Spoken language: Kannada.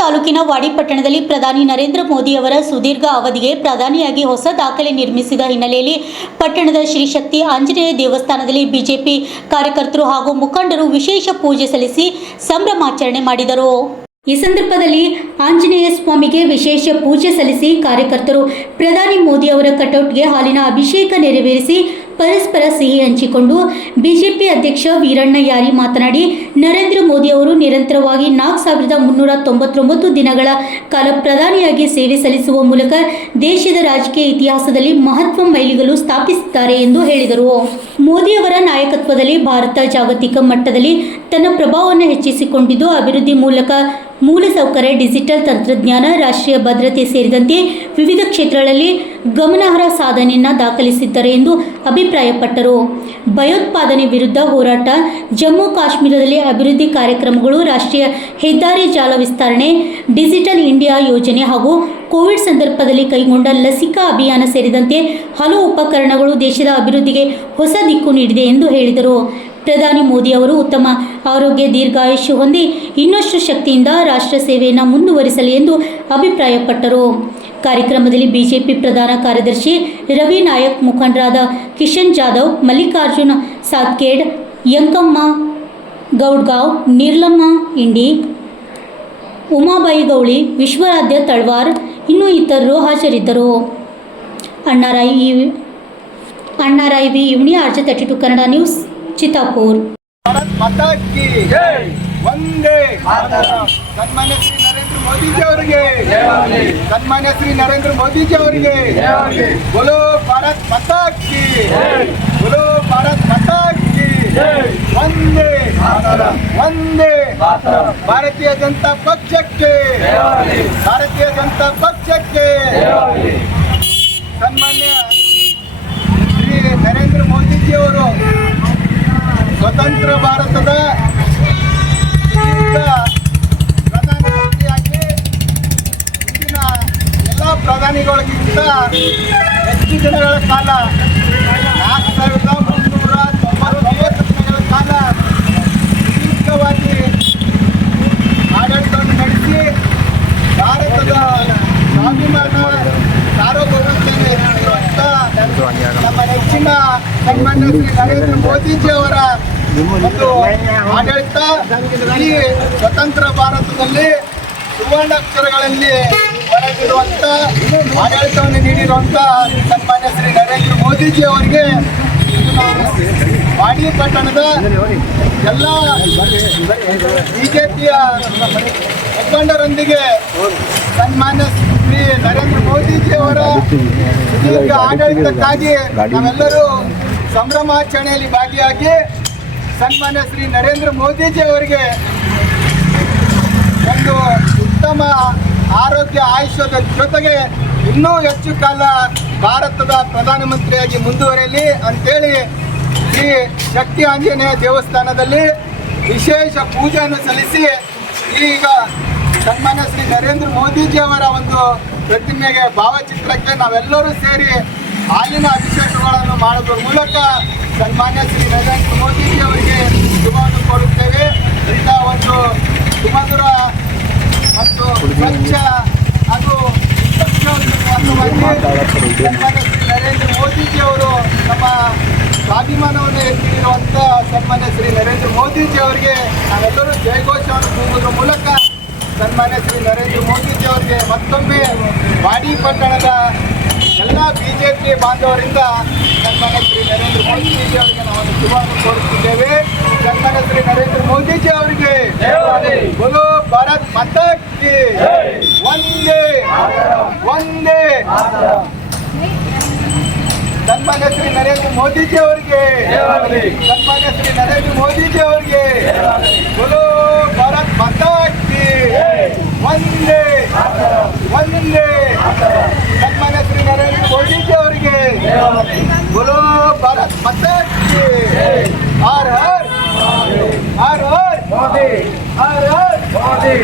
ತಾಲೂಕಿನ ವಾಡಿ ಪಟ್ಟಣದಲ್ಲಿ ಪ್ರಧಾನಿ ನರೇಂದ್ರ ಮೋದಿ ಅವರ ಸುದೀರ್ಘ ಅವಧಿಗೆ ಪ್ರಧಾನಿಯಾಗಿ ಹೊಸ ದಾಖಲೆ ನಿರ್ಮಿಸಿದ ಹಿನ್ನೆಲೆಯಲ್ಲಿ ಪಟ್ಟಣದ ಶ್ರೀ ಶಕ್ತಿ ಆಂಜನೇಯ ದೇವಸ್ಥಾನದಲ್ಲಿ ಬಿಜೆಪಿ ಕಾರ್ಯಕರ್ತರು ಹಾಗೂ ಮುಖಂಡರು ವಿಶೇಷ ಪೂಜೆ ಸಲ್ಲಿಸಿ ಸಂಭ್ರಮಾಚರಣೆ ಮಾಡಿದರು. ಈ ಸಂದರ್ಭದಲ್ಲಿ ಆಂಜನೇಯ ಸ್ವಾಮಿಗೆ ವಿಶೇಷ ಪೂಜೆ ಸಲ್ಲಿಸಿ ಕಾರ್ಯಕರ್ತರು ಪ್ರಧಾನಿ ಮೋದಿ ಅವರ ಕಟೌಟ್ಗೆ ಹಾಲಿನ ಅಭಿಷೇಕ ನೆರವೇರಿಸಿ ಪರಸ್ಪರ ಸಿಹಿ ಹಂಚಿಕೊಂಡು ಬಿಜೆಪಿ ಅಧ್ಯಕ್ಷ ವೀರಣ್ಣ ಯಾರಿ ಮಾತನಾಡಿ, ನರೇಂದ್ರ ಮೋದಿ ಅವರು ನಿರಂತರವಾಗಿ 4399 ದಿನಗಳ ಕಾಲ ಪ್ರಧಾನಿಯಾಗಿ ಸೇವೆ ಸಲ್ಲಿಸುವ ಮೂಲಕ ದೇಶದ ರಾಜಕೀಯ ಇತಿಹಾಸದಲ್ಲಿ ಮಹತ್ವ ಮೈಲಿಗಲ್ಲು ಸ್ಥಾಪಿಸಿದ್ದಾರೆ ಎಂದು ಹೇಳಿದರು. ಮೋದಿ ಅವರ ನಾಯಕತ್ವದಲ್ಲಿ ಭಾರತ ಜಾಗತಿಕ ಮಟ್ಟದಲ್ಲಿ ತನ್ನ ಪ್ರಭಾವವನ್ನು ಹೆಚ್ಚಿಸಿಕೊಂಡಿದ್ದು ಅಭಿವೃದ್ಧಿ ಮೂಲಕ ಮೂಲಸೌಕರ್ಯ, ಡಿಜಿಟಲ್ ತಂತ್ರಜ್ಞಾನ, ರಾಷ್ಟ್ರೀಯ ಭದ್ರತೆ ಸೇರಿದಂತೆ ವಿವಿಧ ಕ್ಷೇತ್ರಗಳಲ್ಲಿ ಗಮನಾರ್ಹ ಸಾಧನೆಯನ್ನು ದಾಖಲಿಸಿದ್ದಾರೆ ಎಂದು ಅಭಿಪ್ರಾಯಪಟ್ಟರು. ಭಯೋತ್ಪಾದನೆ ವಿರುದ್ಧ ಹೋರಾಟ, ಜಮ್ಮು ಕಾಶ್ಮೀರದಲ್ಲಿ ಅಭಿವೃದ್ಧಿ ಕಾರ್ಯಕ್ರಮಗಳು, ರಾಷ್ಟ್ರೀಯ ಹೆದ್ದಾರಿ ಜಾಲ ವಿಸ್ತರಣೆ, ಡಿಜಿಟಲ್ ಇಂಡಿಯಾ ಯೋಜನೆ ಹಾಗೂ ಕೋವಿಡ್ ಸಂದರ್ಭದಲ್ಲಿ ಕೈಗೊಂಡ ಲಸಿಕಾ ಅಭಿಯಾನ ಸೇರಿದಂತೆ ಹಲವು ಉಪಕರಣಗಳು ದೇಶದ ಅಭಿವೃದ್ಧಿಗೆ ಹೊಸ ದಿಕ್ಕು ನೀಡಿದೆ ಎಂದು ಹೇಳಿದರು. ಪ್ರಧಾನಿ ಮೋದಿ ಅವರು ಉತ್ತಮ ಆರೋಗ್ಯ, ದೀರ್ಘಾಯುಷ್ಯ ಹೊಂದಿ ಇನ್ನಷ್ಟು ಶಕ್ತಿಯಿಂದ ರಾಷ್ಟ್ರ ಸೇವೆಯನ್ನು ಮುಂದುವರಿಸಲಿ ಎಂದು ಅಭಿಪ್ರಾಯಪಟ್ಟರು. ಕಾರ್ಯಕ್ರಮದಲ್ಲಿ ಬಿಜೆಪಿ ಪ್ರಧಾನ ಕಾರ್ಯದರ್ಶಿ ರವಿ ನಾಯಕ್, ಮುಖಂಡರಾದ ಕಿಶನ್ ಜಾಧವ್, ಮಲ್ಲಿಕಾರ್ಜುನ್ ಸಾತ್ಕೇಡ್, ಯಂಕಮ್ಮ ಗೌಡ್ಗಾಂವ್, ನಿರ್ಲಮ್ಮ ಇಂಡಿ, ಉಮಾಬಾಯಿ ಗೌಳಿ, ವಿಶ್ವರಾಧ್ಯ ತಳ್ವಾರ್ ಇನ್ನೂ ಇತರರು ಹಾಜರಿದ್ದರು. ಅಣ್ಣಾರಾಯ್ ವಿ ಯುನಿ, RJ32 ಕನ್ನಡ ನ್ಯೂಸ್, ಚಿತ್ತಾಪುರ್. भारत माता की जय, वंदे मातरम. सन्मान्य श्री नरेंद्र मोदी जी ಅವರಿಗೆ सन्मान्य श्री नरेंद्र मोदी जी ಅವರಿಗೆ बोलो भारत माता की जय, बोलो भारत माता की जय, वंदे मातरम, वंदे मातरम. भारतीय जनता पक्षಕ್ಕೆ भारतीय जनता पक्षಕ್ಕೆ सन्मान्य श्री नरेंद्र मोदी जी ಅವರು ಸ್ವತಂತ್ರ ಭಾರತದ ಪ್ರಧಾನಮಂತ್ರಿಯಾಗಿ ಇಂದಿನ ಎಲ್ಲ ಪ್ರಧಾನಿಗಳಿಗಿಂತ ಹೆಚ್ಚು ದಿನಗಳ ಕಾಲ 4399 ದಿನಗಳ ಕಾಲ ದೀರ್ಘವಾಗಿ ಆಡಳಿತವನ್ನು ನಡೆಸಿ ಭಾರತದ ಸ್ವಾಭಿಮಾನ, ಸಾರ್ವಭೌಮತೆಯನ್ನು ಎತ್ತಿರುವಂಥ ನಮ್ಮ ನೆಚ್ಚಿನ ಸನ್ಮಾನ್ಯ ಶ್ರೀ ನರೇಂದ್ರ ಮೋದಿಜಿ ಅವರ ಒಂದು ಆಡಳಿತ ಈ ಸ್ವತಂತ್ರ ಭಾರತದಲ್ಲಿ ಸುವರ್ಣಾಕ್ಷರಗಳಲ್ಲಿ ಹೊರಗಿರುವಂಥ ಆಡಳಿತವನ್ನು ನೀಡಿರುವಂಥ ಸನ್ಮಾನ್ಯ ಶ್ರೀ ನರೇಂದ್ರ ಮೋದಿಜಿ ಅವರಿಗೆ ವಾಡಿ ಪಟ್ಟಣದ ಎಲ್ಲ ಬಿಜೆಪಿಯ ಮುಖಂಡರೊಂದಿಗೆ ಸನ್ಮಾನ್ಯ ಶ್ರೀ ನರೇಂದ್ರ ಮೋದಿಜಿ ಅವರ ಸುದೀರ್ಘ ಆಡಳಿತಕ್ಕಾಗಿ ನಾವೆಲ್ಲರೂ ಸಂಭ್ರಮಾಚರಣೆಯಲ್ಲಿ ಭಾಗಿಯಾಗಿ ಸನ್ಮಾನ್ಯ ಶ್ರೀ ನರೇಂದ್ರ ಮೋದಿಜಿ ಅವರಿಗೆ ಒಂದು ಉತ್ತಮ ಆರೋಗ್ಯ ಆಯುಷ್ಯದ ಜೊತೆಗೆ ಇನ್ನೂ ಹೆಚ್ಚು ಕಾಲ ಭಾರತದ ಪ್ರಧಾನಮಂತ್ರಿಯಾಗಿ ಮುಂದುವರಿಯಲಿ ಅಂತೇಳಿ ಈ ಶಕ್ತಿ ಆಂಜನೇಯ ದೇವಸ್ಥಾನದಲ್ಲಿ ವಿಶೇಷ ಪೂಜೆಯನ್ನು ಸಲ್ಲಿಸಿ ಈಗ ಸನ್ಮಾನ್ಯ ಶ್ರೀ ನರೇಂದ್ರ ಮೋದಿಜಿ ಅವರ ಒಂದು ಪ್ರತಿಮೆಗೆ ಭಾವಚಿತ್ರಕ್ಕೆ ನಾವೆಲ್ಲರೂ ಸೇರಿ ಹಾಲಿನ ಅಭಿಷೇಕಗಳನ್ನು ಮಾಡೋದ್ರ ಮೂಲಕ ಸನ್ಮಾನ್ಯ ಶ್ರೀ ನರೇಂದ್ರ ಮೋದಿಜಿ ಅವರಿಗೆ ಶುಭವನ್ನು ಕೋರುತ್ತೇವೆ. ಇಂಥ ಒಂದು ಸುಮಧುರ ಮತ್ತು ಸ್ವಚ್ಛ ಹಾಗೂ ಸನ್ಮಾನ್ಯ ಶ್ರೀ ನರೇಂದ್ರ ಮೋದಿಜಿ ಅವರು ನಮ್ಮ ಸ್ವಾಭಿಮಾನವನ್ನು ಎತ್ತಿರುವಂಥ ಸನ್ಮಾನ್ಯ ಶ್ರೀ ನರೇಂದ್ರ ಮೋದಿಜಿ ಅವರಿಗೆ ನಾವೆಲ್ಲರೂ ಜಯಘೋಷವನ್ನು ಕೂಗುವುದರ ಮೂಲಕ ಸನ್ಮಾನ್ಯ ಶ್ರೀ ನರೇಂದ್ರ ಮೋದಿಜಿ ಅವರಿಗೆ ಮತ್ತೊಮ್ಮೆ ವಾಡಿ ಪಟ್ಟಣದ ಎಲ್ಲ ಬಿಜೆಪಿ ಬಾಂಧವರಿಂದ ಸನ್ಮಾನ್ಯ ಶ್ರೀ ನರೇಂದ್ರ ಮೋದಿಜಿ ಅವರಿಗೆ ನಾವು ಶುಭವನ್ನು ಕೋರುತ್ತಿದ್ದೇವೆ. ಸನ್ಮಾನ್ಯ ಶ್ರೀ ನರೇಂದ್ರ ಮೋದಿಜಿ ಅವರಿಗೆ बोलो भारत माता की वंदे वंदे. सन्मान्य श्री नरेंद्र मोदी जी ಅವರಿಗೆ सन्मान्य श्री नरेंद्र मोदी जी ಅವರಿಗೆ बोलो भारत माता की वंदे वंदे. सन्मान्य श्री नरेंद्र मोदी जी ಅವರಿಗೆ बोलो भारत माता की हर हर हर हर मोदी, हर हर मोदी.